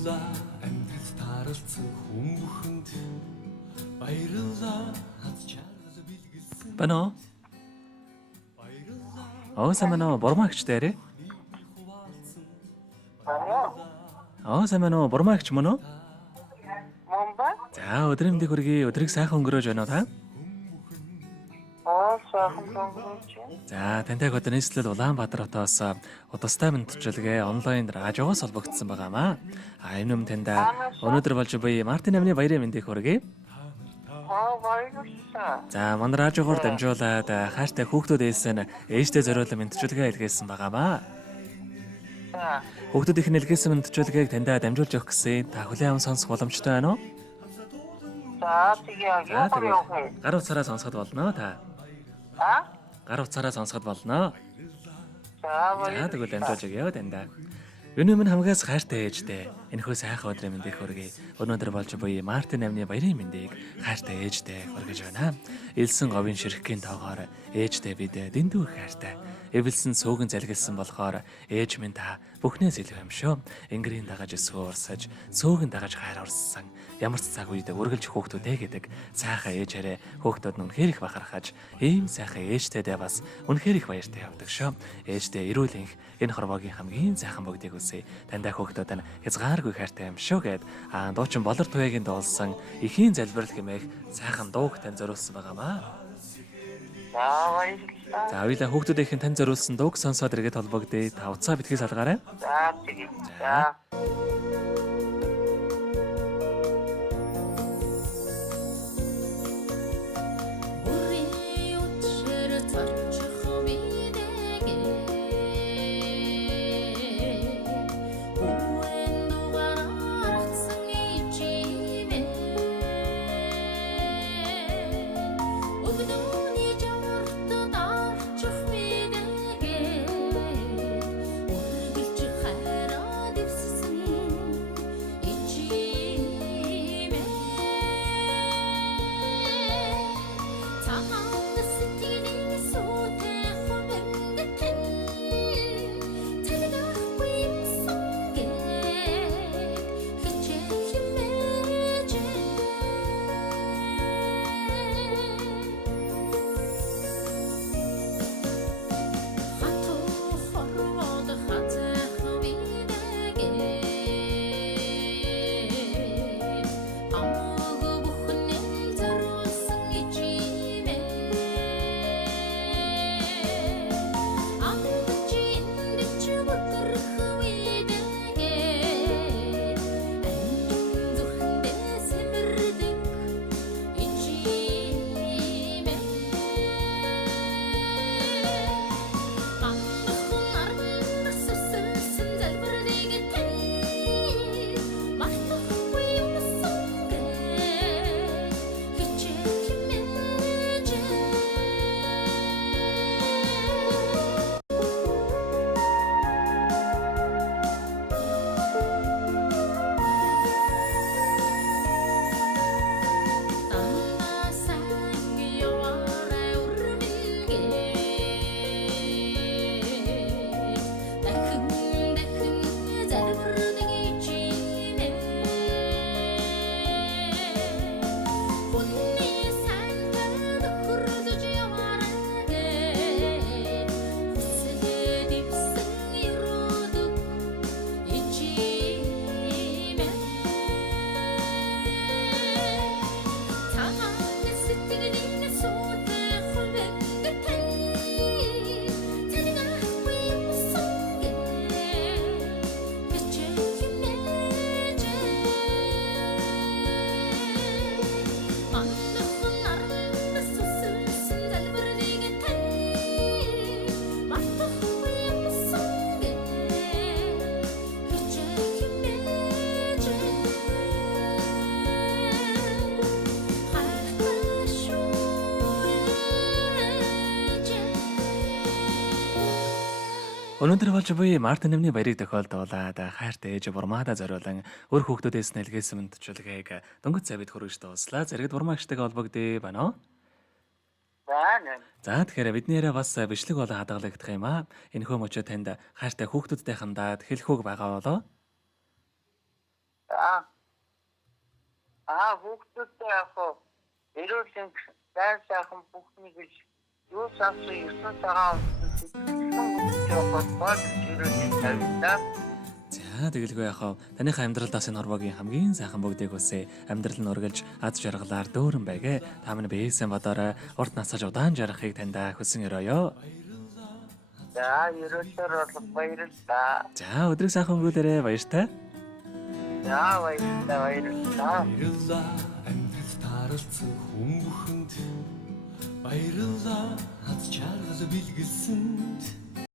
баярлалаа амьдрал тааралцсан хүмүүхэнд баярлалаа хаз чаргал билгэлсэн Бано. Самано бормаагч дээрээ. Самано бормаагч мөн үү? Момба? За өдрийн мэндийг хүргэе. Өдрийг сайхан өнгөрөөж байна уу та? Сайхан өнгөрөөж байна. За тантай одоо нийслэл Улаанбаатар хотоос удастай мэдчилгээ онлайн радиогоос холбогдсон байгаамаа. Энэ юм таньда өнөөдөр болж буй Мартин амны баярын мэндийг хүргэе. Баярлалаа. За манай радиогоор дамжуулаад хайртай хүүхдүүд ээлсэн ээжтэй зориулсан мэдчилгээ илгээсэн байгаамаа. Хүүхдүүдийнх нь илгээсэн мэдчилгээг таньда дамжуулж өгөх гэсэн та хүлээн аван сонсох боломжтой байна уу? За тэгээ явах. Гар утсаараа сонсоход болно та. Гар утсаараа сонсоход болно. За тэгвэл дамжуулж өгье таньда. Өнөө минь хамгаас хайртай ээжтэй энэхүү сайхан өдрийн мэндийг хүргэе. Өнөөдөр болж буй Мартин амны баярын мэндийг хайртай ээжтэй хүргэж байна. Элсэн говийн ширхгийн тоогоор ээжтэй бид дэндүү хайртай. Эвэлсэн сөөгөн залгилсан болохоор ээж минь та бүхнээс илүү юм шүү. Ингэрийн дагаж өсгөөрсөж, сөөгөн дагаж хайр урссан. Ямар ч цаг үед үргэлж хүүхдүүдээ гэдэг сайхан ээжээрээ хүүхдүүд нь үнэхээр их бахархаж, ийм сайхан ээжтэйдээ бас үнэхээр их баяртай явдаг шүү. Ээжтэй эрүүл энх энэ хорвоогийн хамгийн сайхан бүгдийг үсэ. Таньда хүүхдүүд нь хязгааргүй хайртай юм шүү гэд дуучин болор туяагийн дуулсан эхийн залбирал хэмээх сайхан дууг тань зориулсан байгаамаа. За хоёулаа хүүхдүүдийнх нь тань зориулсан дууг сонсоод иргэд холбогдъё. Та утсаа битгий салгаарай. За тэгээ. За. Өнөөдөр болж буй Мартин амны баярыг тохиолдуулаад хайртай ээж Бурмаада зориулан өр хүүхдүүдээс нэлгээсэн мэдчилгээг дөнгөж цай бид хүргэж дууслаа. Зэрэгт Бурмаагчтайгаа холбогдъё байна уу? За тэгэхээр биднээрээ бас бичлэг болон хадгалагдах юм аа. Энэхүү мөчөө танд хайртай хүүхдүүдтэй хандаад хэлэх үг байгаа болоо. За. Хүүхдүүдтэй яг эрүүл зай сайхан бүхнийг л юу савсан 9 цагаан За тэгэлгүй яхав таныхаа амьдралдаас энэ хорвогийн хамгийн сайхан бүгдийг хүсье. Амьдрал нь үргэлж аз жаргалаар дөөрөн байгээ. Та минь бийсэн бодорой урт насаж удаан жаргахыг таньда хүсэн өрөөё. За ерөөсөөр бол баярлалаа. За өдрийг сайхан өнгөрүүлээрэ баяртай. За баярлалаа. Баярлалаа амьдрал тааралцсан хүн бүхэнд баярлалаа хаз чаргал бэлгэлсэнд